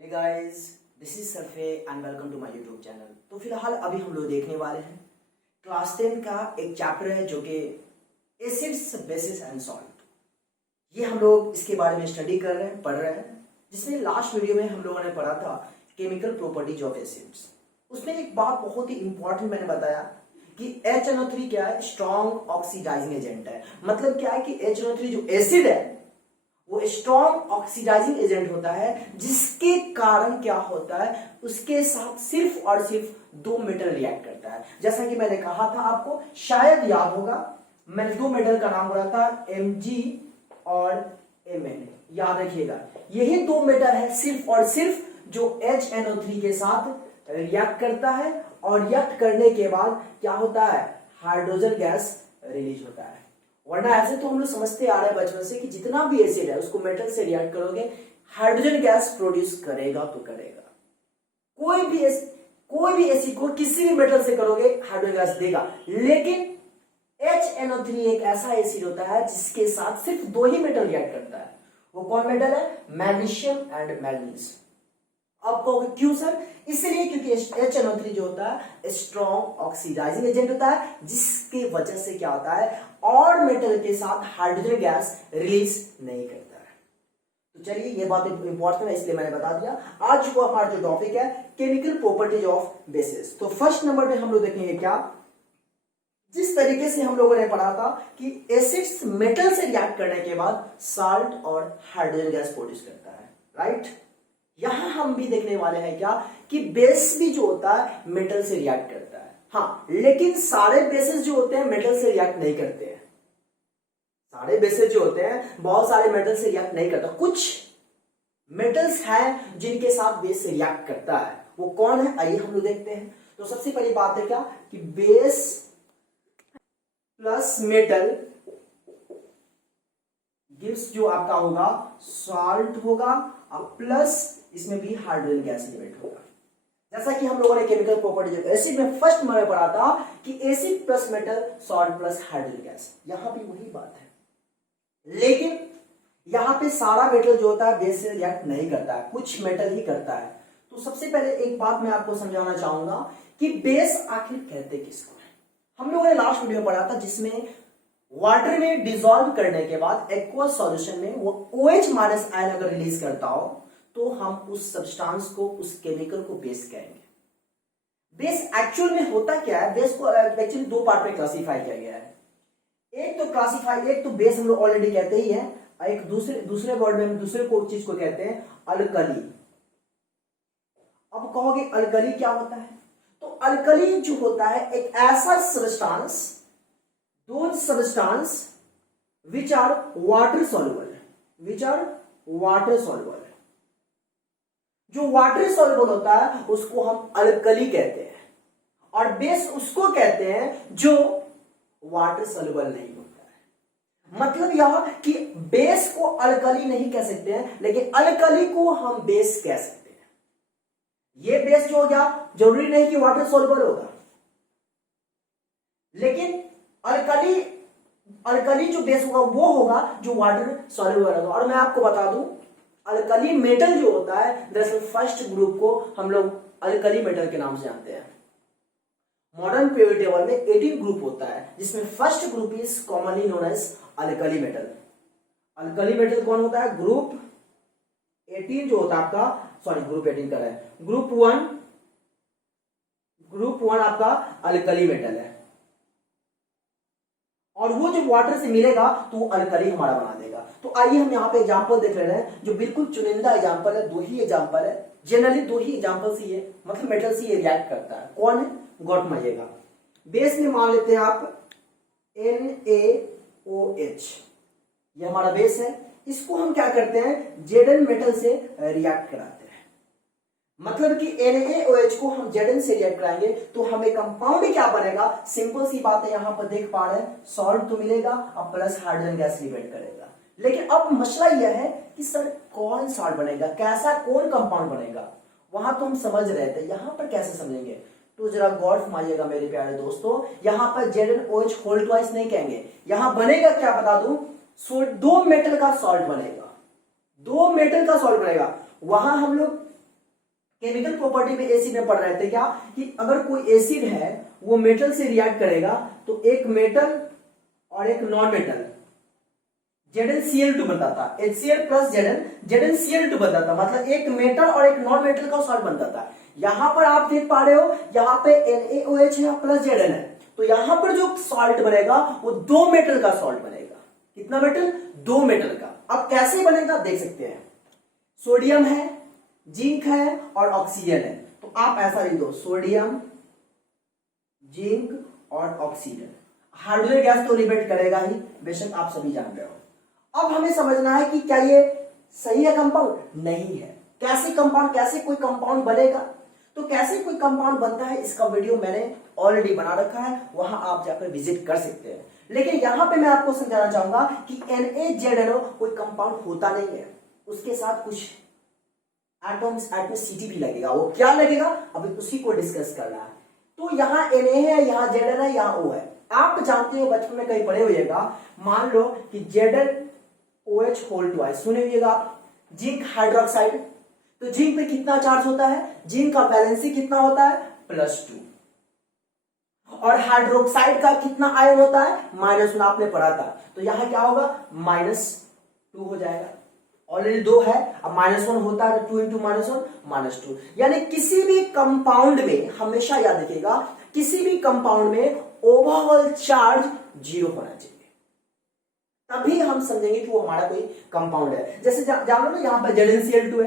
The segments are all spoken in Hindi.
हे गाइस, दिस इज सरफे and welcome to my YouTube channel. तो फिलहाल अभी हम लोग देखने वाले हैं क्लास 10 का एक चैप्टर है जो कि एसिड्स, बेसिस एंड सॉल्ट। ये हम लोग इसके बारे में स्टडी कर रहे हैं, पढ़ रहे हैं, जिसमें लास्ट वीडियो में हम लोगों ने पढ़ा था केमिकल प्रॉपर्टीज ऑफ एसिड्स। उसमें एक बात बहुत ही इंपॉर्टेंट मैंने बताया कि HNO3 क्या है, स्ट्रॉन्ग ऑक्सीडाइजिंग एजेंट है। मतलब क्या है कि HNO3 जो एसिड है वो स्ट्रॉन्ग ऑक्सीडाइजिंग एजेंट होता है, जिसके कारण क्या होता है, उसके साथ सिर्फ और सिर्फ दो मेटल रिएक्ट करता है। जैसा कि मैंने कहा था, आपको शायद याद होगा, मैंने दो मेटल का नाम बोला था, Mg और Mn। याद रखिएगा, यही दो मेटल है सिर्फ और सिर्फ जो HNO3 के साथ रिएक्ट करता है, और रिएक्ट करने के बाद क्या होता है, हाइड्रोजन गैस रिलीज होता है। वरना ऐसे तो हम लोग समझते आ रहे हैं बचपन से कि जितना भी एसिड है उसको मेटल से रिएक्ट करोगे हाइड्रोजन गैस प्रोड्यूस करेगा तो करेगा। कोई भी एसिड को किसी भी मेटल से करोगे हाइड्रोजन गैस देगा। लेकिन HNO3 एक ऐसा एसिड होता है जिसके साथ सिर्फ दो ही मेटल रिएक्ट करता है। वो कौन मेटल है? Magnesium and manganese. अब कहोगे क्यों सर? इसलिए क्योंकि HNO3 जो होता है स्ट्रॉन्ग ऑक्सीडाइजिंग एजेंट होता है, जिसकी वजह से क्या होता है, और मेटल के साथ हाइड्रोजन गैस रिलीज नहीं करता है। तो चलिए, ये बात इंपॉर्टेंट है इसलिए मैंने बता दिया। आज को हमारा जो टॉपिक है केमिकल प्रॉपर्टीज ऑफ बेसिस। तो फर्स्ट नंबर पे हम लोग देखेंगे क्या, जिस तरीके से हम लोगों ने पढ़ा था कि एसिड्स मेटल से रिएक्ट करने के बाद साल्ट और हाइड्रोजन गैस प्रोड्यूस करता है, राइट। यहां हम भी देखने वाले हैं क्या कि बेस भी जो होता है मेटल से रिएक्ट करता है। हाँ, लेकिन सारे बेसेस जो होते हैं मेटल से रिएक्ट नहीं करते हैं। सारे बेसेस जो होते हैं बहुत सारे मेटल से रिएक्ट नहीं करता। कुछ मेटल्स हैं जिनके साथ बेस से रिएक्ट करता है। वो कौन है, आइए हम लोग देखते हैं। तो सबसे पहली बात है क्या कि बेस प्लस मेटल गिव्स जो आपका होगा सॉल्ट होगा, और प्लस इसमें भी हाइड्रोजन गैस एलिमेंट होगा। जैसा कि हम लोगों ने केमिकल प्रॉपर्टीज ऑफ एसिड में फर्स्ट में पढ़ा था कि acid plus metal, salt plus hydrogen gas. यहां भी वही बात है, लेकिन यहां पे सारा मेटल जो होता है बेस से रिएक्ट नहीं करता है, कुछ मेटल ही करता है। तो सबसे पहले एक बात मैं आपको समझाना चाहूंगा कि बेस आखिर कहते किसको है। हम लोगों ने लास्ट वीडियो पढ़ा था जिसमें वाटर में डिसॉल्व करने के बाद एक्वस सॉल्यूशन में वो OH- आयन अगर रिलीज करता हो तो हम उस सब्सटेंस को, उस केमिकल को बेस कहेंगे। बेस एक्चुअल में होता क्या है, बेस को एक्चुअली दो पार्ट में क्लासिफाई किया गया है। एक तो बेस हम लोग ऑलरेडी कहते ही है, एक दूसरे वर्ड में हम दूसरे को चीज को कहते हैं अल्कली। अब कहोगे अल्कली क्या होता है, तो अल्कली जो होता है एक ऐसा substance, those substance which are water soluble, जो वाटर सॉल्युबल होता है उसको हम अल्कली कहते हैं, और बेस उसको कहते हैं जो वाटर सॉल्युबल नहीं होता है। मतलब यह कि बेस को अल्कली नहीं कह सकते हैं, लेकिन अल्कली को हम बेस कह सकते हैं। ये बेस जो हो गया, जरूरी नहीं कि वाटर सॉल्युबल होगा, लेकिन अल्कली जो बेस होगा वो होगा जो वाटर सॉल्युबल होगा। और मैं आपको बता दूं, अल्कली मेटल जो होता है, दरअसल फर्स्ट ग्रुप को हम लोग अल्कली मेटल के नाम से जानते हैं। मॉडर्न पीरियड टेबल में 18 ग्रुप होता है, जिसमें first group is commonly known as alkali metal. Alkali metal कौन होता है? ग्रुप 18 जो होता है आपका, सॉरी ग्रुप 18 का है, ग्रुप वन आपका अल्कली मेटल है, और वो जो वाटर से मिलेगा तो वो अल्कली हमारा बना देगा। तो आइए हम यहाँ पे एग्जांपल देख रहे हैं, जो बिल्कुल चुनिंदा एग्जांपल है, दो ही एग्जांपल है, जनरली दो ही एग्जांपल से ये मतलब मेटल से ये रिएक्ट करता है। कौन है? गॉट माइएगा। बेस में मान लेते हैं आप NaOH, ये हमारा बेस है। इसको हम क्या करते हैं, Zn मेटल से रिएक्ट कराते हैं। मतलब कि NaOH को हम Zn से रिएक्ट कराएंगे तो हमें कंपाउंड क्या बनेगा, सिंपल सी बात है, यहां पर देख पा रहे हैं, सॉल्ट तो मिलेगा और प्लस हाइड्रोजन गैस लिबरेट करेगा। लेकिन अब मसला यह है कि सर कौन सॉल्ट बनेगा, कैसा कौन कंपाउंड बनेगा, वहां तो हम समझ रहे थे, यहां पर कैसे समझेंगे? तो जरा गौर फरमाइएगा मेरे प्यारे दोस्तों, यहां पर ZnOH होल ट्वाइस नहीं कहेंगे, यहां बनेगा क्या बता दूं, दो मेटल का सॉल्ट बनेगा, दो मेटल का सॉल्ट बनेगा। वहां हम लोग केमिकल प्रॉपर्टी में एसिड में पढ़ रहे थे क्या कि अगर कोई एसिड है वो मेटल से रिएक्ट करेगा तो एक मेटल और एक नॉन मेटल ZnCl2 बनता था, HCl प्लस ZnCl2 बनता था, मतलब एक मेटल और एक नॉन मेटल का सॉल्ट बनता था। यहां पर आप देख पा रहे हो यहां पे NaOH है प्लस Zn है, तो यहां पर जो सॉल्ट बनेगा वो दो मेटल का सॉल्ट बनेगा। कितना मेटल? दो मेटल का। अब कैसे बनेगा देख सकते हैं, सोडियम है, जिंक है और ऑक्सीजन है, तो आप ऐसा लिख दो सोडियम, जिंक और ऑक्सीजन। हाइड्रोजन गैस तो रिएक्ट करेगा ही, बेशक आप सभी जान रहे हो। अब हमें समझना है कि क्या ये सही है कंपाउंड? नहीं है। कैसे कंपाउंड, कैसे कोई कंपाउंड बनेगा? तो कैसे कोई कंपाउंड बनता है इसका वीडियो मैंने ऑलरेडी बना रखा है, वहां आप जाकर विजिट कर सकते हैं। लेकिन यहां पे मैं आपको समझाना चाहूंगा कि NaZnO कोई कंपाउंड होता नहीं है, उसके साथ कुछ एटम्स एटमिसिटी भी लगेगा। वो क्या लगेगा अभी उसी को डिस्कस करना है। तो यहाँ Na है, यहाँ Zn है, यहाँ O है। आप जानते हो बचपन में कहीं पढ़े हुएगा, मान लो कि ZnOH2 सुने हुएगा आप, जिंक हाइड्रोक्साइड। तो जिंक पे कितना चार्ज होता है? जिंक का वैलेंसी कितना होता है? +2। और हाइड्रोक्साइड का कितना आयन होता है? -1 आपने पढ़ा था, तो यहां क्या होगा? -2 हो जाएगा। ऑलरेडी 2 है, अब -1 होता है तो 2 × -1 -2। यानी किसी भी कंपाउंड में हमेशा याद रखिएगा, किसी भी कंपाउंड में ओवरऑल चार्ज 0 होना चाहिए, तभी हम समझेंगे कि वो हमारा कोई कंपाउंड है। जैसे जान लो ना यहाँ पर ZnCl2 है,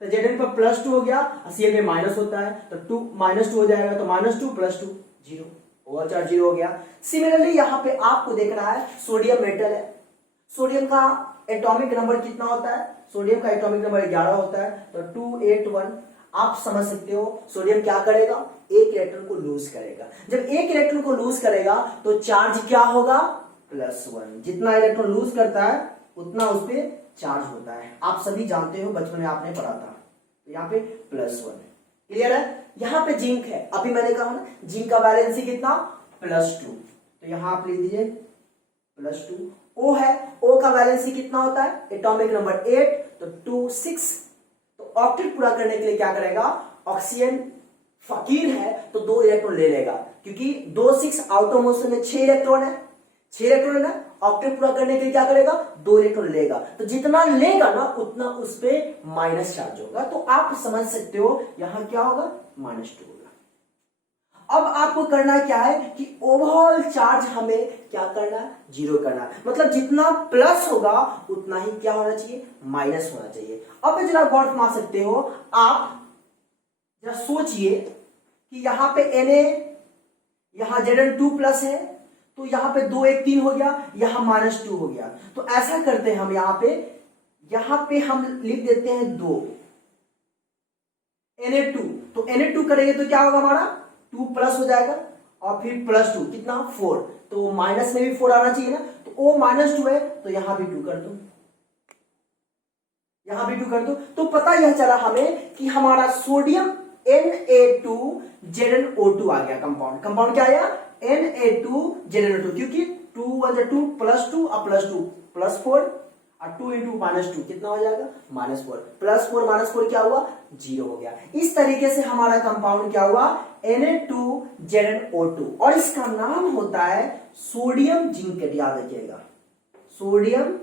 तो Zn पर +2 हो गया, Cl में माइनस होता है तो -2 हो जाएगा, तो -2 + 2 0, ओवरऑल चार्ज 0 हो गया। सिमिलरली यहाँ पे आपको देख रहा है सोडियम मेटल है, सोडियम का एटॉमिक नंबर कितना होता है? सोडियम का एटॉमिक नंबर 11 होता है, तो 281। आप समझ सकते हो सोडियम क्या करेगा? एक इलेक्ट्रॉन को लूज करेगा। जब एक इलेक्ट्रॉन को लूज करेगा तो चार्ज क्या होगा? +1। जितना इलेक्ट्रॉन लूज करता है उतना उस पर चार्ज होता है। आप सभी जानते हो, बचपन में आपने पढ़ा था। तो यहाँ पे +1 है, क्लियर है। यहाँ पे जिंक है, अभी मैंने कहा ना जिंक का वैलेंसी कितना? +2, तो यहां आप लिख दीजिए +2। O है, O का वैलेंसी कितना होता है? एटॉमिक नंबर 8, तो 2 6। तो ऑक्टेट पूरा करने के लिए क्या करेगा? ऑक्सीजन फकीर है तो 2 इलेक्ट्रॉन ले लेगा, क्योंकि 2 6 आउटर मोशन में 6 इलेक्ट्रॉन है, 6 इलेक्ट्रॉन है। ऑक्टेट पूरा करने के लिए क्या करेगा? 2 इलेक्ट्रॉन लेगा, तो जितना लेगा ना उतना उस पर माइनस चार्ज होगा। तो आप समझ सकते हो यहां क्या होगा? -2 होगा। अब आपको करना क्या है कि ओवरऑल चार्ज हमें क्या करना है? 0 करना है। मतलब जितना प्लस होगा उतना ही क्या होना चाहिए? माइनस होना चाहिए। अब जरा गौर फरमा सकते हो आप, जरा सोचिए कि यहां पे Na, यहां Zn2+ है, तो यहां पे 2 1 3 हो गया, यहां -2 हो गया। तो ऐसा करते हैं हम यहां पे हम लिख देते हैं 2 Na2। तो Na2 करेंगे तो क्या होगा हमारा? 2+ हो जाएगा, और फिर +2 कितना? 4। तो माइनस में भी 4 आना चाहिए ना, तो O -2 है, तो यहां भी 2 कर दो, यहां भी 2 कर दो। तो पता यह चला हमें कि हमारा सोडियम Na2ZnO2 आ गया कंपाउंड। कंपाउंड क्या आया? Na2ZnO2, क्योंकि 2 + 2 +2 और +2 +4 और 2 × -2 कितना हो जाएगा? -4। +4 -4 क्या हुआ? 0 हो गया। इस तरीके से हमारा कंपाउंड क्या हुआ? Na2ZnO2, और इसका नाम होता है सोडियम जिंकेट। याद रखिएगा, सोडियम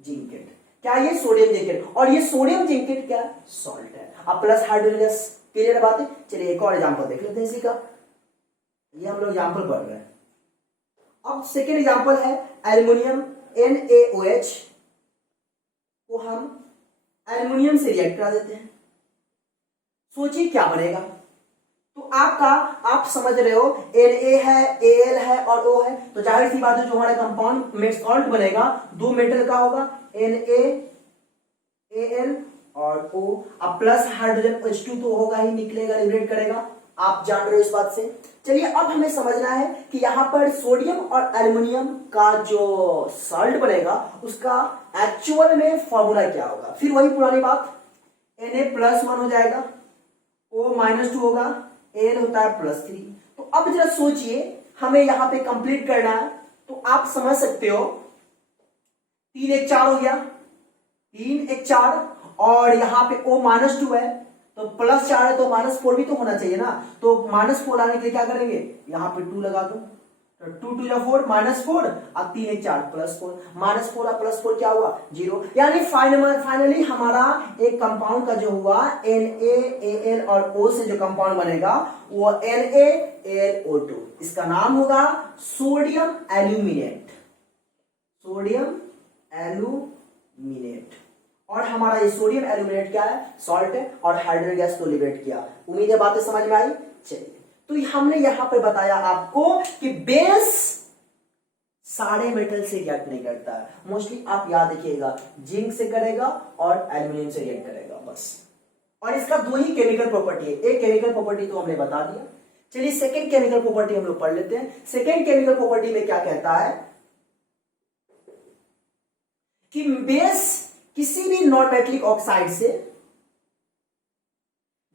जिंकेट। क्या ये सोडियम जिंकेट? और ये सोडियम जिंकेट क्या? सॉल्ट है। अब प्लस हाइड्रोजन गैस, क्लियर बात है। चलिए एक और एग्जांपल देख लेते हैं इसी का। ये हम लोग एग्जांपल पढ़ रहे हैं। अब सेकेंड एग्जांपल है एल्युमिनियम NaOH को हम एल्युमिनियम से रिएक्ट करा देते हैं। सोचिए क्या बनेगा। तो आप समझ रहे हो Na है, Al है और O है, तो जाहिर सी बात है जो हमारा कंपाउंड में सॉल्ट बनेगा 2 मेटल का होगा, NaAl और O। अब प्लस हाइड्रोजन H2 तो होगा ही, निकलेगा, लिबरेट करेगा, आप जान रहे हो इस बात से। चलिए अब हमें समझना है कि यहां पर सोडियम और एल्युमिनियम का जो सॉल्ट बनेगा उसका एक्चुअल में फॉर्मूला क्या होगा। फिर वही पुरानी बात, Na+1 हो जाएगा, O -2 होगा, Al होता है +3। तो अब जरा सोचिए हमें यहां पे कंप्लीट करना है, तो आप समझ सकते हो 3 1 4 हो गया, 3 1 4, और यहाँ पे O -2 है, तो +4 है तो -4 भी तो होना चाहिए ना, तो -4 आने के लिए क्या करेंगे, यहाँ पे 2 लगा दो, तो 2 2 या 4 -4 और 3 1 4 +4, -4 और +4 क्या हुआ 0। यानी फाइनली हमारा एक कंपाउंड का जो हुआ NaAl और O से जो कंपाउंड बनेगा वो NaAlO2, इसका नाम होगा सोडियम एल्यूमिनेट, सोडियम एल्यूमिनेट। और हमारा ये सोडियम एल्यूमिनेट क्या है, सॉल्ट है, और हाइड्रोजन गैस को लिबरेट किया। उम्मीद है बातें समझ में आई। चलिए, तो हमने यहां पे बताया आपको कि बेस सारे मेटल से रिएक्ट नहीं करता है, मोस्टली आप याद रखिएगा जिंक से करेगा और एल्यूमिनियम से रिएक्ट करेगा बस। और इसका दो ही केमिकल प्रॉपर्टी है, एक केमिकल प्रॉपर्टी तो हमने बता दिया। चलिए सेकेंड केमिकल प्रॉपर्टी हम लोग पढ़ लेते हैं। सेकेंड केमिकल प्रॉपर्टी में क्या कहता है कि बेस किसी भी नॉन मेटेलिक ऑक्साइड से,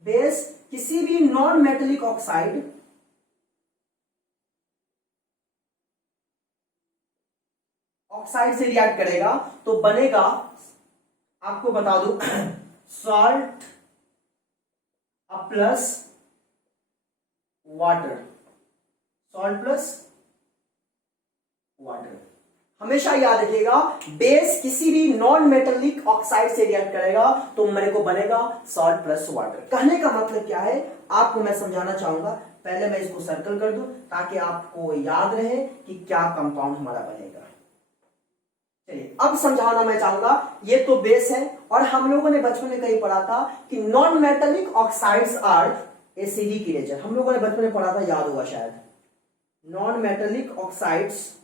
बेस किसी भी नॉन मेटेलिक ऑक्साइड से रिएक्ट करेगा तो बनेगा, आपको बता दूं, salt plus water, salt plus water. हमेशा याद रखिएगा बेस किसी भी नॉन मेटेलिक ऑक्साइड से रिएक्ट करेगा तो मेरे को बनेगा सॉल्ट प्लस वाटर। कहने का मतलब क्या है आपको मैं समझाना चाहूंगा, पहले मैं इसको सर्कल कर दूं ताकि आपको याद रहे कि क्या कंपाउंड हमारा बनेगा। चलिए अब समझाना मैं चाहूंगा, ये तो बेस है और हम लोगों ने बचपन में कहीं पढ़ा था कि non metallic oxides are acidic in nature. हम लोगों ने बचपन में पढ़ा था, याद होगा शायद, non metallic oxides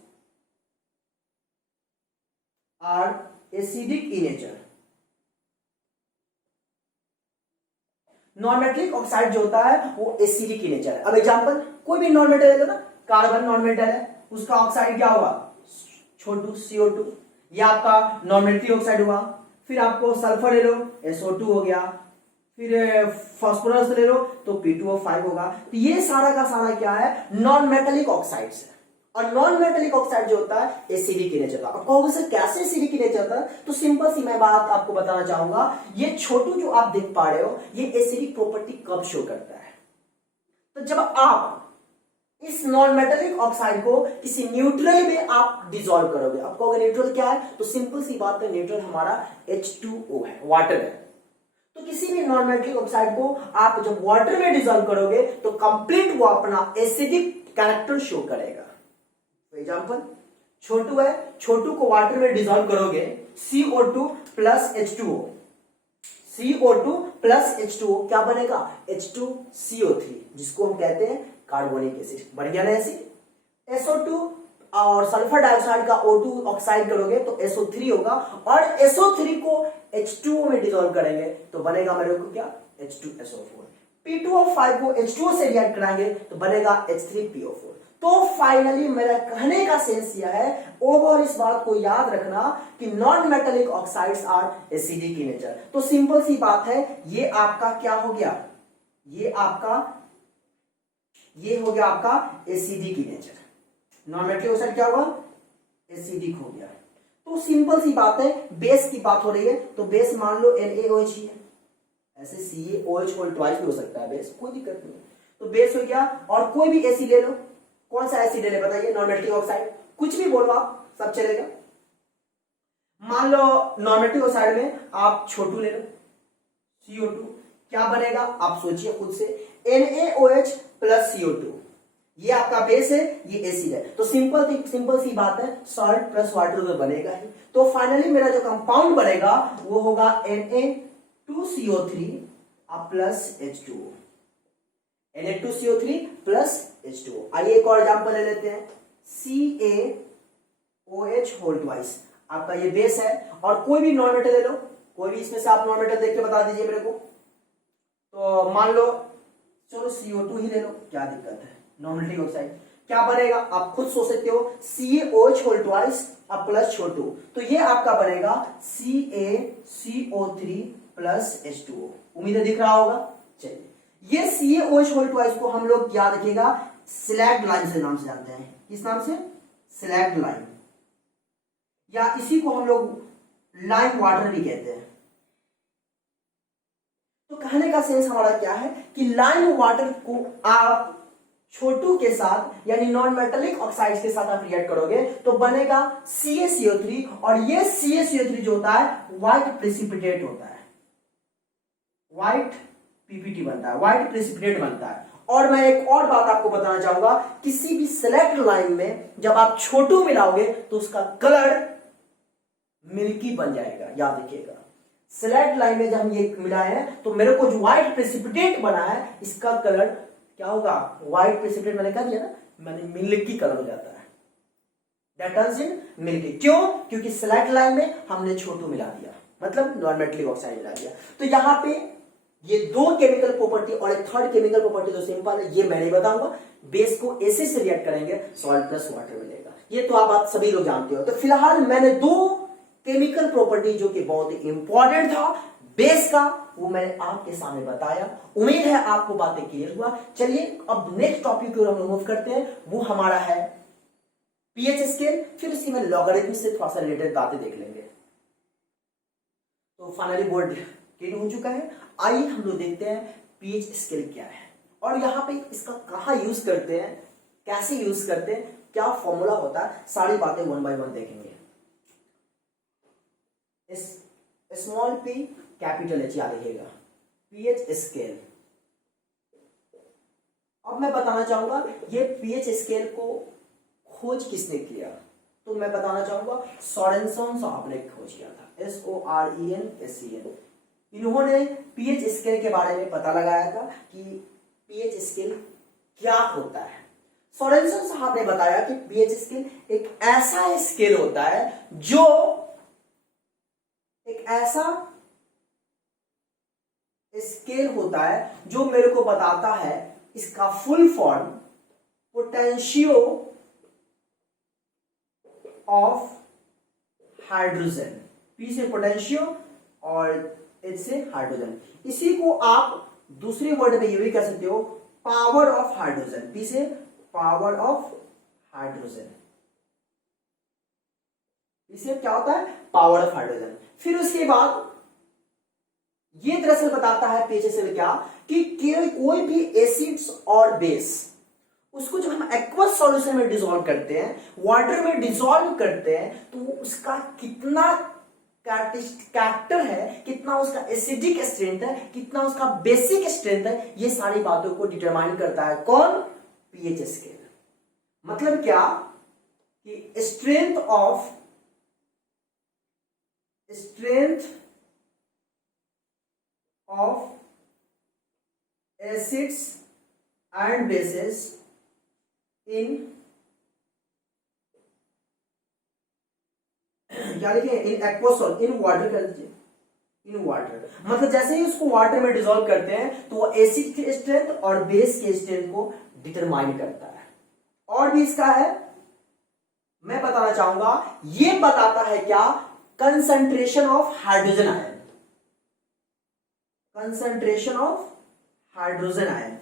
are acidic in nature. Non metallic oxide जो होता है वो एसिडिक इन नेचर है। अब एग्जांपल, कोई भी नॉन मेटल है ना, कार्बन नॉन मेटल है, उसका ऑक्साइड क्या होगा, छोटू CO2, ये आपका नॉन मेटेलिक ऑक्साइड हुआ। फिर आपको सल्फर ले लो, SO2 हो गया। फिर फास्फोरस ले लो तो P2O5 होगा। तो ये सारा का सारा क्या है, नॉन मेटेलिक ऑक्साइड्स है। और नॉन मेटेलिक ऑक्साइड जो होता है एसिडिक इन नेचर का। अब कहोगे सर कैसे एसिडिक इन नेचर का, तो सिंपल सी मैं बात आपको बताना चाहूंगा। ये छोटू जो आप देख पा रहे हो ये एसिडिक प्रॉपर्टी कब शो करता है, तो जब आप इस नॉन मेटेलिक ऑक्साइड को किसी न्यूट्रल में आप डिसॉल्व करोगे। अब कहोगे न्यूट्रल क्या है, तो सिंपल सी बात है, न्यूट्रल हमारा H2O है, वाटर है। तो किसी भी नॉन मेटेलिक ऑक्साइड को आप जब वाटर में डिसॉल्व करोगे तो कंप्लीट वो अपना एसिडिक कैरेक्टर शो करेगा। एग्जांपल, छोटू है, छोटू को वाटर में डिसॉल्व करोगे, CO2 plus H2O, CO2 plus H2O क्या बनेगा, H2CO3, जिसको हम कहते हैं कार्बोनिक एसिड। बढ़ गया ना एसिड। SO2 और सल्फर डाइऑक्साइड का O2 ऑक्साइड करोगे तो SO3 होगा, और SO3 को H2O में डिसॉल्व करेंगे तो बनेगा मेरे को क्या, H2SO4। P2O5 को H2O से रिएक्ट कराएंगे तो बनेगा H3PO4। तो फाइनली मेरा कहने का सेंस यह है, ओवर इस बात को याद रखना कि non metallic oxides are acidic in nature. तो सिंपल सी बात है, ये आपका क्या हो गया, ये हो गया आपका acidic in nature. Non metallic oxide क्या हुआ, एसिडिक हो गया। तो सिंपल सी बात है, बेस की बात हो रही है तो बेस मान लो NaOH ही है, ऐसे CaOH होल ट्वाइस भी हो सकता है बेस, कोई दिक्कत नहीं। तो बेस हो गया, और कोई भी एसिड ले लो, कौन सा एसिड ले बताइए, नॉन मेटेलिक ऑक्साइड, कुछ भी बोलो आप, सब चलेगा। मान लो नॉन मेटेलिक ऑक्साइड में आप छोटू ले लो, CO2, क्या बनेगा आप सोचिए खुद से, NaOH प्लस CO2, ये आपका बेस है, ये एसिड है। तो सिंपल सी बात है, सॉल्ट प्लस वाटर तो बनेगा ही। तो फाइनली मेरा जो कंपाउंड बनेगा वो होगा Na2CO3 plus H2O, Na2CO3 plus H2O। आइए एक और एग्जांपल ले लेते हैं, CaOH होल ट्वाइस, आपका ये बेस है। और कोई भी नॉन मेटल ले लो, कोई भी इसमें से आप नॉन मेटल देख के बता दीजिए मेरे को। तो मान लो चलो CO2 ही ले लो, क्या दिक्कत है, नॉन मेटेलिक ऑक्साइड क्या बनेगा आप खुद सोच सकते हो, CaOH होल ट्वाइस अब प्लस छोटू, तो ये आपका बनेगा CaCO3 प्लस H2O। उम्मीद है दिख रहा होगा। चलिए, ये CaOH होल ट्वाइस को हम लोग याद रखिएगा स्लैग्ड लाइन से नाम से जानते हैं। किस नाम से, स्लैग्ड लाइन, या इसी को हम लोग लाइम वाटर भी कहते हैं। कहने का सेंस हमारा क्या है कि लाइम वाटर को आप छोटू के साथ यानी नॉन मेटेलिक ऑक्साइड्स के साथ आप रिएक्ट करोगे तो बनेगा CaCO3 और ये CaCO3 जो होता है व्हाइट प्रेसिपिटेट होता है, व्हाइट पीपीटी बनता है, व्हाइट प्रेसिपिटेट बनता है। और मैं एक और बात आपको बताना चाहूंगा, किसी भी सेलेक्ट लाइन में जब आप छोटू मिलाओगे तो उसका कलर मिल्की बन जाएगा, याद रखिएगा। सेलेक्ट लाइन में जब हम ये मिलाए हैं तो मेरे को जो व्हाइट प्रेसिपिटेट बना है इसका कलर क्या होगा, व्हाइट प्रेसिपिटेट मैंने कह दिया ना, मैंने मिल्की कलर हो जाता है, दैट टर्न्स इन मिल्की। क्यों? क्योंकि सेलेक्ट लाइन में हमने छोटू मिला दिया, मतलब नॉन मेटेलिक ऑक्साइड मिला दिया। तो यहां पे ये दो केमिकल प्रॉपर्टी और एक थर्ड केमिकल प्रॉपर्टी जो सिंपल है ये मैं नहीं बताऊंगा। बेस को एसिड से रिएक्ट करेंगे, सॉल्ट प्लस वाटर मिलेगा, ये तो आप बात सभी लोग जानते हो। तो फिलहाल मैंने दो केमिकल प्रॉपर्टी जो कि बहुत ही इंपॉर्टेंट था बेस का, वो मैंने आपके सामने बताया। उम्मीद है आपको बातें क्लियर हुआ। चलिए अब नेक्स्ट टॉपिक की ओर हम मूव करते हैं, वो हमारा है पीएच स्केल। फिर उसकी मैं लॉगरिथम से थोड़ा सा रिलेटेड बातें देख लेंगे। तो फाइनली बोर्ड क्लियर हो चुका है। आइए हम लोग देखते हैं पीएच स्केल क्या है और यहाँ पे इसका कहाँ यूज करते हैं, कैसे यूज करते हैं, क्या फॉर्मूला होता है, सारी बातें वन बाय वन देखेंगे। स्मॉल पी कैपिटल एच याद रखिएगा, पीएच स्केल। अब मैं बताना चाहूंगा ये पीएच स्केल को खोज किसने किया, तो मैं बताना चाहूंगा सोरेनसन साहब ने खोज किया था, SORENSEN। इन्होंने पीएच स्केल के बारे में पता लगाया था कि पीएच स्केल क्या होता है। सोरेनसन साहब ने बताया कि पीएच स्केल एक ऐसा स्केल होता है जो एक ऐसा स्केल होता है जो मेरे को बताता है इसका full form potentio of hydrogen, P से पोटेंशियो और एच से हाइड्रोजन। इसी को आप दूसरे वर्ड में ये भी कह सकते हो पावर ऑफ हाइड्रोजन, पी से पावर ऑफ हाइड्रोजन। इसे क्या होता है, पावर ऑफ हाइड्रोजन। फिर उसके बाद ये दरअसल बताता है पीएच स्केल क्या कि कोई भी एसिड्स और बेस उसको जब हम एक्वस सॉल्यूशन में डिसॉल्व करते हैं, वाटर में डिसॉल्व करते हैं, तो उसका कितना कैरेक्टर है, कितना उसका एसिडिक स्ट्रेंथ है, कितना उसका बेसिक स्ट्रेंथ है, ये सारी बातों को डिटरमाइन करता है कौन, पीएच स्केल। मतलब क्या कि strength of acids and bases in क्या लिखे, इन एक्वासॉल्ट, इन वाटर कर दीजिए, इन वाटर। मतलब जैसे ही उसको वाटर में डिसॉल्व करते हैं तो वो एसिड के स्ट्रेंथ और बेस के स्ट्रेंथ को डिटरमाइन करता है। और भी इसका है, मैं बताना चाहूंगा, ये बताता है क्या, concentration of hydrogen ion, concentration of hydrogen ion,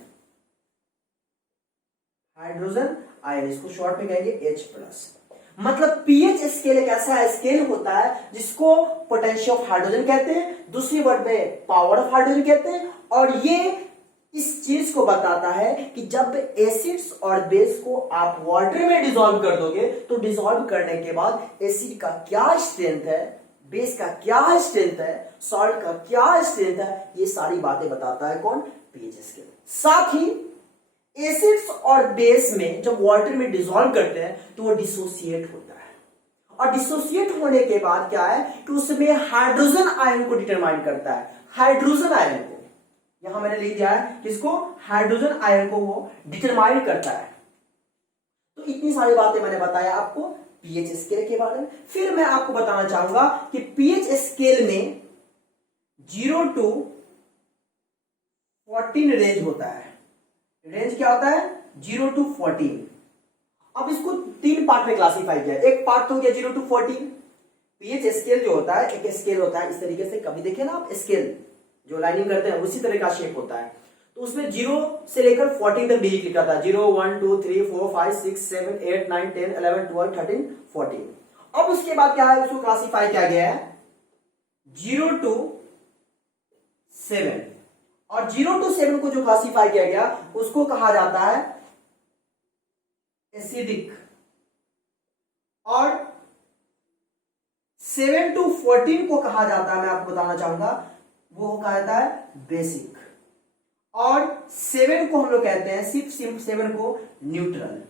hydrogen ion, इसको शॉर्ट में कहेंगे H+। मतलब पीएच स्केल एक ऐसा स्केल होता है जिसको पोटेंशियल ऑफ हाइड्रोजन कहते हैं, दूसरी वर्ड में पावर ऑफ हाइड्रोजन कहते हैं। और ये इस चीज को बताता है कि जब एसिड्स और बेस को आप वाटर में डिसॉल्व कर दोगे तो डिसॉल्व करने के बाद एसिड का क्या स्ट्रेंथ है, बेस का क्या स्ट्रेंथ है, सॉल्ट का क्या स्ट्रेंथ है, ये सारी बातें बताता है कौन, पीएच स्केल। साथ ही एसिड्स और बेस में जब वाटर में डिसॉल्व करते हैं तो वो डिसोसिएट होता है, और डिसोसिएट होने के बाद क्या है कि उसमें हाइड्रोजन आयन को डिटरमाइन करता है, हाइड्रोजन आयन को, यहां मैंने लिख दिया है किसको, हाइड्रोजन आयन को वो डिटरमाइन करता है। तो इतनी सारी बातें मैंने बताया आपको पीएच स्केल के बारे में। फिर मैं आपको बताना चाहूंगा कि पीएच स्केल में 0 to 14 रेंज होता है। रेंज क्या होता है, 0 to 14। अब इसको 3 पार्ट में क्लासिफाई किया, एक पार्ट हो गया 0 to 14। पीएच स्केल जो होता है, एक स्केल होता है इस तरीके से, कभी देखे ना आप स्केल जो लाइनिंग करते हैं उसी तरह का शेप होता है। तो उसमें 0 से लेकर 14 तक डिजिट लिखा था, 0 1 2 3 4 5 6 7 8 9 10 11 12 13 14। अब उसके बाद क्या है, उसको क्लासिफाई किया गया है 0 to 7। और 0 to 7 को जो क्लासीफाई किया गया उसको कहा जाता है एसिडिक, और 7 to 14 को कहा जाता है, मैं आपको बताना चाहूंगा, वो कहा जाता है बेसिक, और 7 को हम लोग कहते हैं, सिर्फ 7 को न्यूट्रल।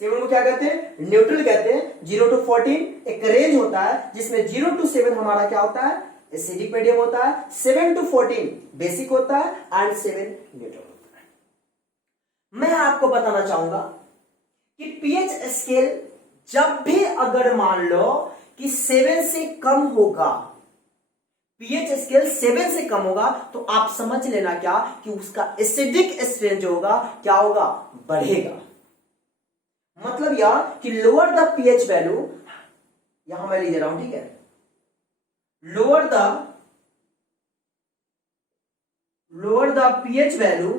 7 को क्या कहते हैं? न्यूट्रल कहते हैं। 0 to 14 एक रेंज होता है जिसमें 0 to 7 हमारा क्या होता है? एसिडिक मीडियम होता है, 7 to 14 बेसिक होता है, एंड 7 न्यूट्रल होता है। मैं आपको बताना चाहूंगा कि पीएच स्केल जब भी अगर मान लो कि 7 से कम होगा, पीएच स्केल 7 से कम होगा, तो आप समझ लेना क्या कि उसका एसिडिक स्ट्रेंथ जो होगा क्या होगा? बढ़ेगा। मतलब यह कि लोअर द पीएच वैल्यू, यहां मैं लिख दे रहा हूं, ठीक है, lower the pH value,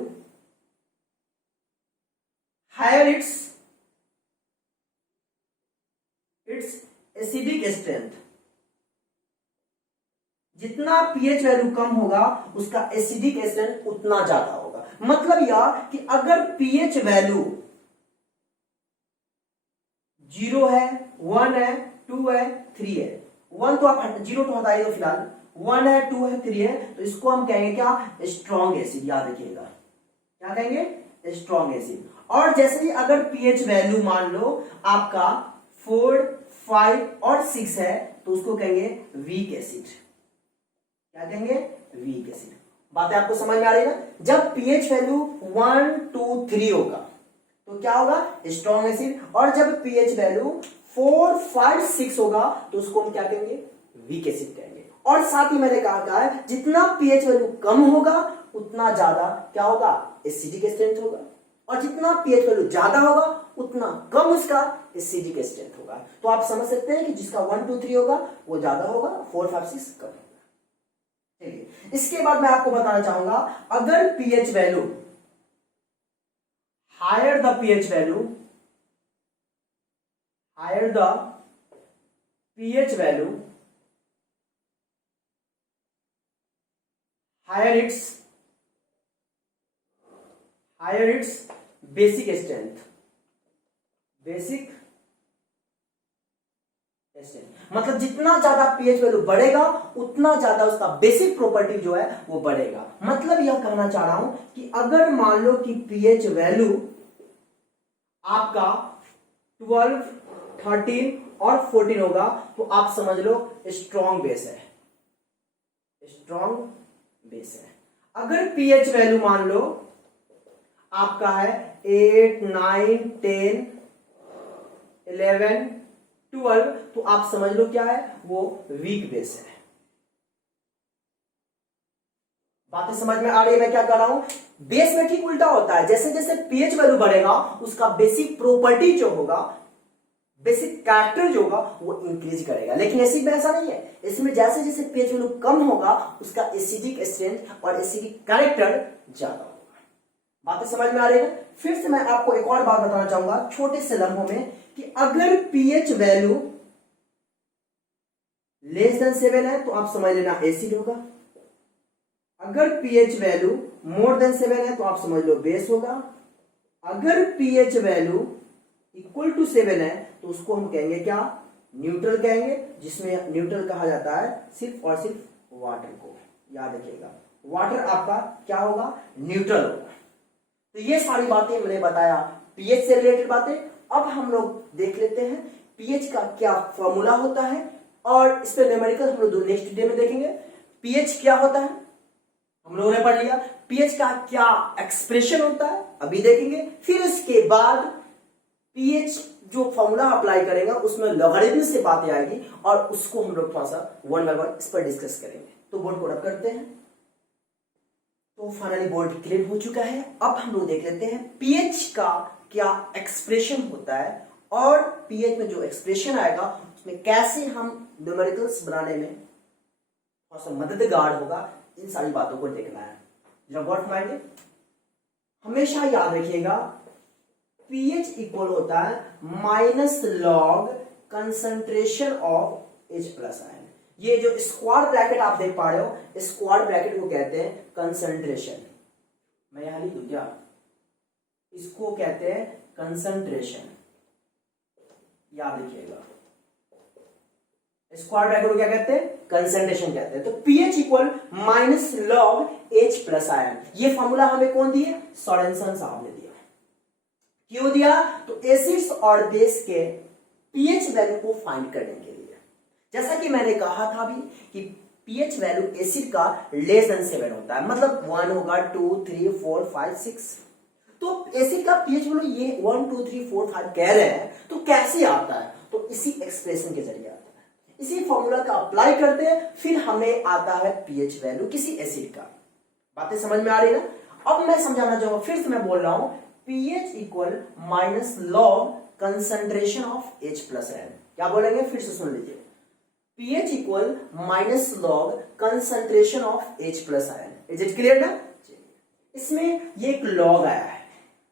higher its acidic strength। जितना pH वैल्यू कम होगा उसका एसिडिक स्ट्रेंथ उतना ज्यादा होगा। मतलब यह कि अगर pH वैल्यू 0 है, 1 है, 2 है, 3 है, 1 तो आप 0 तो हटाइए दो फिलहाल, 1 है, 2 है, 3 है, तो इसको हम कहेंगे क्या? Strong acid. याद रखिएगा, क्या कहेंगे? Strong acid. और जैसे ही अगर पीएच वैल्यू मान लो आपका 4, 5 और 6 है, तो उसको कहेंगे वीक एसिड। क्या कहेंगे? Weak acid. बातें आपको समझ में आ रही है ना? जब पीएच वैल्यू 1, 2, 3 होगा तो क्या होगा? Strong acid. और जब पीएच वैल्यू 4, 5, 6 होगा तो उसको हम क्या कहेंगे? वीक एसिड कहेंगे। और साथ ही मैंने कहा है जितना पीएच वैल्यू कम होगा उतना ज्यादा क्या होगा? एसिडिक स्ट्रेंथ होगा, और जितना पीएच वैल्यू ज्यादा होगा उतना कम उसका एसिडिक स्ट्रेंथ होगा। तो आप समझ सकते हैं कि जिसका 1, 2, 3 होगा वो ज्यादा होगा, 4, 5, 6 कम होगा। ठीक है, इसके बाद मैं आपको बताना चाहूंगा, अगर pH value higher the pH value, higher the pH value, higher its basic strength, basic strength। मतलब जितना ज्यादा pH वैल्यू बढ़ेगा उतना ज्यादा उसका बेसिक प्रॉपर्टी जो है वो बढ़ेगा। मतलब यह कहना चाह रहा हूं कि अगर मान लो कि pH वैल्यू आपका 12, 13 और 14 होगा तो आप समझ लो स्ट्रॉन्ग बेस है, स्ट्रॉन्ग बेस है। अगर पीएच वैल्यू मान लो आपका है 8, 9, 10, 11, 12, तो आप समझ लो क्या है? वो वीक बेस है। बातें समझ में आ रही है मैं क्या कर रहा हूं? बेस में ठीक उल्टा होता है, जैसे जैसे पीएच वैल्यू बढ़ेगा उसका बेसिक प्रॉपर्टी जो होगा, बेसिक कैरेक्टर जो होगा वो इंक्रीज करेगा। लेकिन एसिड में ऐसा नहीं है, इसमें जैसे जैसे पीएच वैल्यू कम होगा उसका एसिडिक स्ट्रेंथ और एसिडिक कैरेक्टर ज्यादा होगा। बातें समझ में आ रही है? फिर से मैं आपको एक और बात बताना चाहूंगा छोटे से लम्हों में, कि अगर पीएच वैल्यू लेस देन 7 है तो आप समझ लेना एसिड होगा। अगर pH वैल्यू मोर देन 7 है तो आप समझ लो बेस होगा। अगर pH वैल्यू इक्वल टू 7 है तो उसको हम कहेंगे क्या? न्यूट्रल कहेंगे, जिसमें न्यूट्रल कहा जाता है सिर्फ और सिर्फ वाटर को। याद रखिएगा, वाटर आपका क्या होगा? न्यूट्रल होगा। तो ये सारी बातें मैंने बताया pH से रिलेटेड बातें। अब हम लोग देख लेते हैं pH का क्या फॉर्मूला होता है, और इस पर न्यूमेरिकल हम लोग नेक्स्ट वीडियो में देखेंगे। pH क्या होता है हम लोगों ने पढ़ लिया, पीएच का क्या एक्सप्रेशन होता है अभी देखेंगे। फिर इसके बाद पीएच जो फॉर्मूला अप्लाई करेंगे उसमें लॉगरिथम से बातें आएगी, और उसको हम लोग थोड़ा सा वन बाय वन इस पर डिस्कस करेंगे। तो बोर्ड को रब करते हैं। तो फाइनली बोर्ड क्लियर हो चुका है। अब हम लोग देख लेते हैं पीएच का क्या एक्सप्रेशन होता है, और पीएच में जो एक्सप्रेशन आएगा उसमें कैसे हम न्यूमेरिकल्स बनाने में थोड़ा सा मददगार होगा, इन सारी बातों को देखना है। जरा गौर फरमाइए, हमेशा याद रखिएगा पीएच इक्वल होता है minus log concentration of H+ ion. ये जो स्क्वायर ब्रैकेट आप देख पा रहे हो, स्क्वायर ब्रैकेट को कहते हैं कंसंट्रेशन। मैं यहां लिख दूं क्या? इसको कहते हैं कंसंट्रेशन, याद रखिएगा। स्क्वायर ब्रैकेट को क्या कहते हैं? कंसंट्रेशन कहते हैं। तो pH equal minus log H plus ion, ये फॉर्मूला हमें कौन दिए? सोरेनसन साहब ने दिया। क्यों दिया? तो एसिड्स और बेस के pH वैल्यू को फाइंड करने के लिए। जैसा कि मैंने कहा था अभी कि pH वैल्यू एसिड का लेस देन 7 होता है, मतलब 1 होगा, 2 3 4 5 6। तो एसिड का pH वैल्यू ये 1 2 3 4 5 कह रहे हैं, तो कैसे आता है? तो इसी एक्सप्रेशन के जरिए आता है। इसी फॉर्मूला का अप्लाई करते हैं, फिर हमें आता है pH वैल्यू किसी एसिड का। बातें समझ में आ रही है ना? अब मैं समझाना चाहूंगा, फिर से मैं बोल रहा हूं, pH equal minus log concentration of H plus ion. क्या बोलेंगे? फिर से सुन लीजिए, pH equal minus log concentration of H plus ion. Is it clear ना? इसमें ये एक लॉग आया है,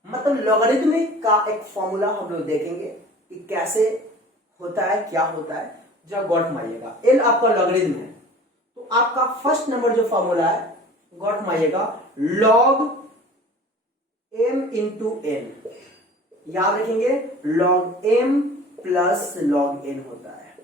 मतलब लॉगरिथमिक का एक फॉर्मूला हम लोग देखेंगे कि कैसे होता है, क्या होता है। जब गॉट मारिएगा, एल आपका लॉगरिथम है, तो आपका फर्स्ट नंबर जो फॉर्मूला है, गॉट मारिएगा लॉग m इंटू एन। याद रखेंगे, log m plus log n होता है।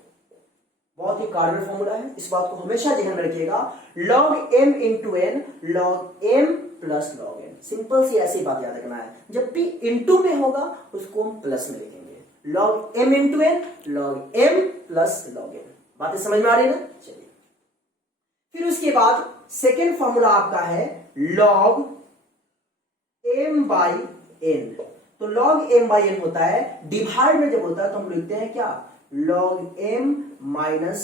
बहुत ही कारगर फॉर्मूला है, इस बात को हमेशा ध्यान में रखिएगा। Log m into n, log m plus log n। Simple सी ऐसी बात याद रखना है। जब p इंटू में होगा उसको हम प्लस में लिखेंगे, log m into n, log m plus log n। बातें समझ में आ रही है ना? चलिए, फिर उसके बाद सेकेंड फॉर्मूला आपका है लॉग m बाई n। तो लॉग m बाई n होता है, डिवाइड में जब होता है तो हम लिखते हैं क्या? Log m minus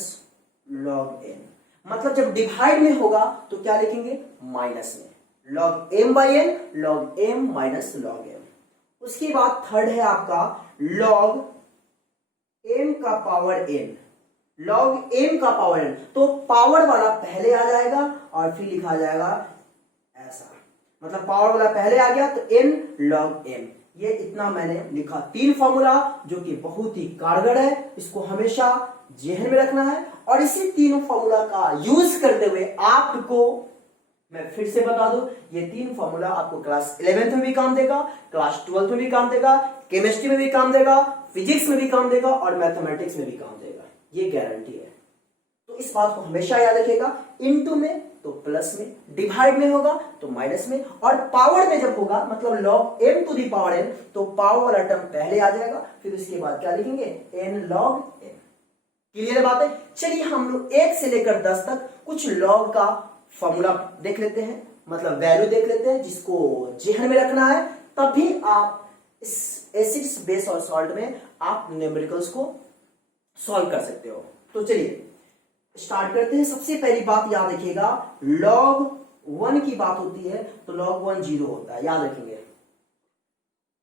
log n। मतलब जब डिवाइड में होगा तो क्या लिखेंगे? माइनस में, log m by n, log m minus log m। उसके बाद थर्ड है आपका लॉग m का पावर n, लॉग m का पावर n। तो पावर वाला पहले आ जाएगा और फिर लिखा जाएगा ऐसा, मतलब पावर वाला पहले आ गया तो n लॉग m। ये इतना मैंने लिखा, तीन फॉर्मूला जो कि बहुत ही कारगर है, इसको हमेशा जेहन में रखना है। और इसी तीनों फॉर्मूला का यूज करते हुए आपको मैं फिर से बता दूं, ये तीन फॉर्मूला आपको क्लास 11th में भी काम देगा, क्लास 12th में भी काम देगा, केमिस्ट्री में भी काम देगा, फिजिक्स में भी काम देगा और मैथमेटिक्स में भी काम देगा, ये गारंटी है। तो इस बात को हमेशा याद रखिएगा, इनटू में तो प्लस में, डिवाइड में होगा तो माइनस में, और पावर में जब होगा मतलब log m to the power n, तो पावर वाला टर्म पहले आ जाएगा, फिर उसके बाद क्या लिखेंगे? n log n। क्लियर बात है? चलिए हम लोग 1 से लेकर 10 तक कुछ लॉग का फॉर्मूला देख लेते हैं, मतलब वैल्यू देख लेते हैं, जिसको जेहन में रखना है, तभी आप इस एसिड्स, बेस और सॉल्ट में आप न्यूमेरिकल्स को सॉल्व कर सकते हो। तो चलिए स्टार्ट करते हैं। सबसे पहली बात याद रखिएगा, log 1 की बात होती है तो log 1 0 होता है, याद रखेंगे।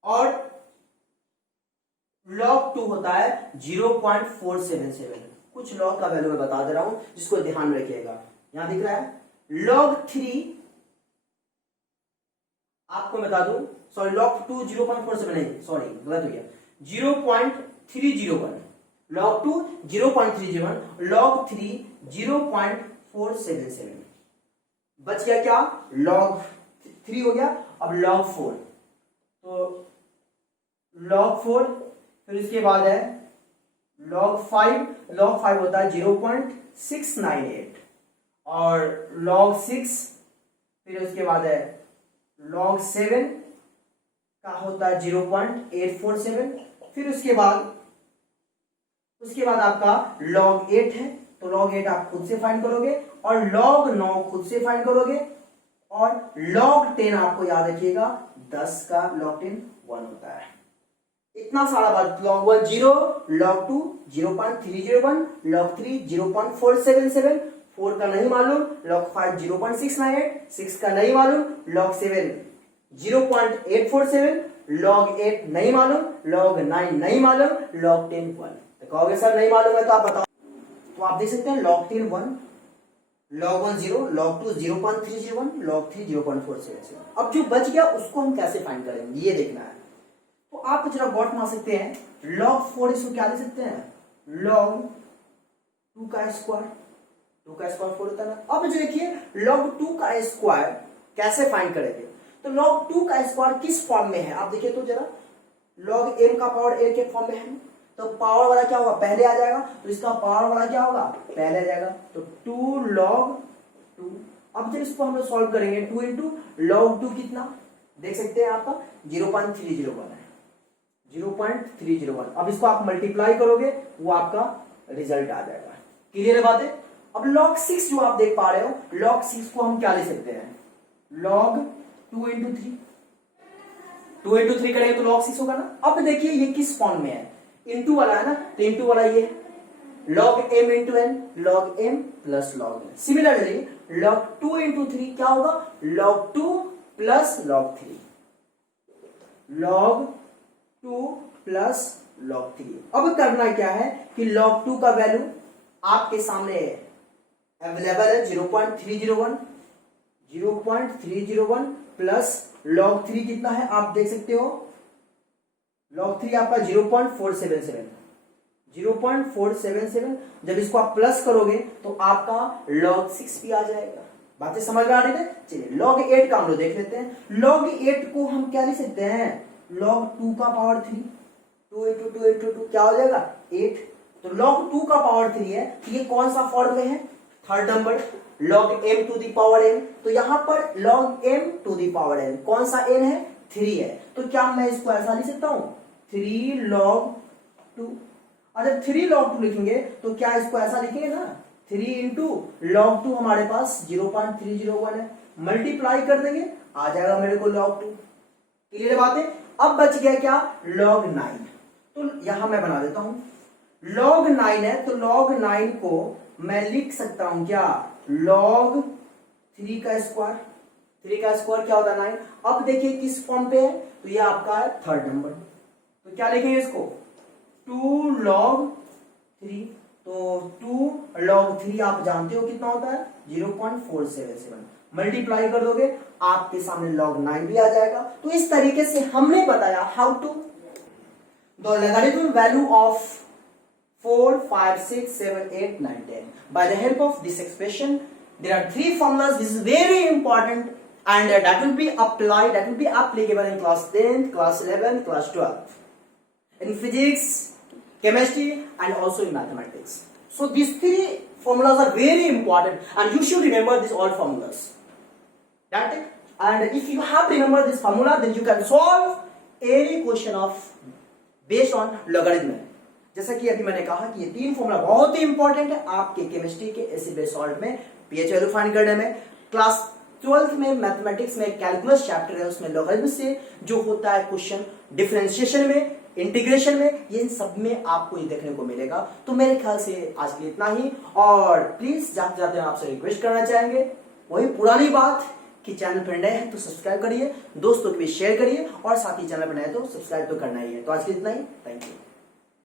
और log 2 होता है 0.477। कुछ log का वैल्यू मैं बता दे रहा हूं, जिसको ध्यान में रखिएगा। यहां दिख रहा है log 3, आपको बता दूं, सॉरी log 2 0.47 नहीं, सॉरी गलत हो गया, 0.301, log 2 0.301, log 3 0.477। बच गया क्या? log 3 हो गया। अब log 4, तो log 4, फिर इसके बाद है log 5, log 5 होता है 0.698, और log 6, फिर उसके बाद है log 7 का होता है 0.847, फिर उसके बाद आपका log 8 है, तो log 8 आप खुद से फाइंड करोगे, और log 9 खुद से फाइंड करोगे, और log 10 आपको याद रखिएगा 10 का log 10 1 होता है। इतना सारा बात, log 1 0, log 2 0.301, log 3 0.477, 4 का नहीं मालूम, log 5 0.698, 6 का नहीं मालूम, log 7 0.847, log 8 नहीं मालूम, log 9 नहीं मालूम, log 10 1। तो कहोगे सर नहीं मालूम है तो आप बताओ, तो आप देख सकते हैं log 10 1, log 1 0, log 2 0.301, log 3 0.477। अब जो बच गया उसको हम कैसे फाइंड करेंगे, ये देखना है। तो आप जरा गॉट मार सकते हैं, log 4 इसको क्या ले सकते हैं? log 2 का स्क्वायर, 2 का स्क्वायर 4 होता है ना। अब जो देखिए log 2 का स्क्वायर कैसे फाइंड करेंगे, तो log 2 का स्क्वायर किस फॉर्म में है आप देखिए तो जरा, log m का पावर a के फॉर्म में है, तो पावर वाला क्या होगा पहले आ जाएगा, तो इसका पावर वाला क्या होगा पहले आ जाएगा, तो 2 log 2। अब जब इसको हम लोग सॉल्व करेंगे 2 इंटू log 2 कितना देख सकते हैं आपका 0.301 है, 0.301। अब इसको आप मल्टीप्लाई करोगे वो आपका रिजल्ट आ जाएगा। क्लियर है बातें। अब log 6 जो आप देख पा रहे हो, log 6 को हम क्या ले सकते हैं, log 2 इंटू 3, 2 इंटू 3 करेंगे तो log 6 होगा ना। अब देखिए ये किस फॉर्म में है, इंटू वाला है ना, तो इंटू वाला ये है log m into n, log m plus log n। Similarly log 2 into 3 क्या होगा, log 2 plus log 3, log 2 plus log 3। अब करना क्या है कि log 2 का वैल्यू आपके सामने अवेलेबल है 0.301, 0.301 प्लस log 3 कितना है आप देख सकते हो, log 3 आपका 0.477, 0.477। जब इसको आप प्लस करोगे तो आपका log 6 भी आ जाएगा। बातें समझ में आ रही है। चलिए log 8 का हम लोग देख लेते हैं। log 8 को हम क्या लिख सकते हैं, log 2 का पावर 3, 2 इंटू 2 इंटू 2 क्या हो जाएगा 8। तो log 2 का पावर 3 है, तो ये कौन सा फॉर्म में है, third number log m to the power n। तो यहां पर log m to the power n कौन सा n है 3 है, तो क्या मैं इसको ऐसा लिख सकता हूं 3 log 2। और जब 3 log 2 लिखेंगे तो क्या इसको ऐसा लिखेंगे ना 3 इंटू log 2 हमारे पास 0.301 है, मल्टीप्लाई कर देंगे आ जाएगा मेरे को log 2। क्लियर बात है। अब बच गया क्या log 9, तो यहां मैं बना देता हूं log 9 है, तो log 9 को मैं लिख सकता हूं क्या log 3 का स्क्वायर, 3 का स्क्वायर क्या होता है 9। अब देखिए किस फॉर्म पे है, तो ये आपका है थर्ड नंबर, तो क्या लिखेंगे इसको 2 log 3, तो 2 log 3 आप जानते हो कितना होता है 0.477, मल्टीप्लाई कर दोगे आपके सामने log 9 भी आ जाएगा। तो इस तरीके से हमने बताया how to the logarithm value of 4, 5, 6, 7, 8, 9, 10 by the help of this expression. There are 3 formulas. This is very important and that will be applied, that will be applicable in class 10th, class 11th, class 12th, in physics, chemistry and also in mathematics. So these 3 formulas are very important and you should remember these all formulas. That it. And if you have remembered this formula, then you can solve any question of based on logarithm. जैसा कि अभी मैंने कहा कि ये 3 फॉर्मूला बहुत ही इंपॉर्टेंट है आपके केमिस्ट्री के एसिड बेस सॉल्ट में पीएच वैल्यू फाइंड करने में। क्लास 12th में मैथमेटिक्स में कैलकुलस चैप्टर है, उसमें लॉगरिथम से जो होता है क्वेश्चन, डिफरेंशिएशन में, इंटीग्रेशन में, ये सब में आपको ये देखने को मिलेगा। तो मेरे ख्याल से आज के लिए इतना ही, और प्लीज जाते जाते आपसे रिक्वेस्ट करना चाहेंगे वही पुरानी बात कि चैनल पर नए हैं तो सब्सक्राइब करिए, दोस्तों के बीच शेयर करिए, और साथ ही चैनल पर नए तो सब्सक्राइब तो करना ही है। तो आज के लिए इतना ही, थैंक यू।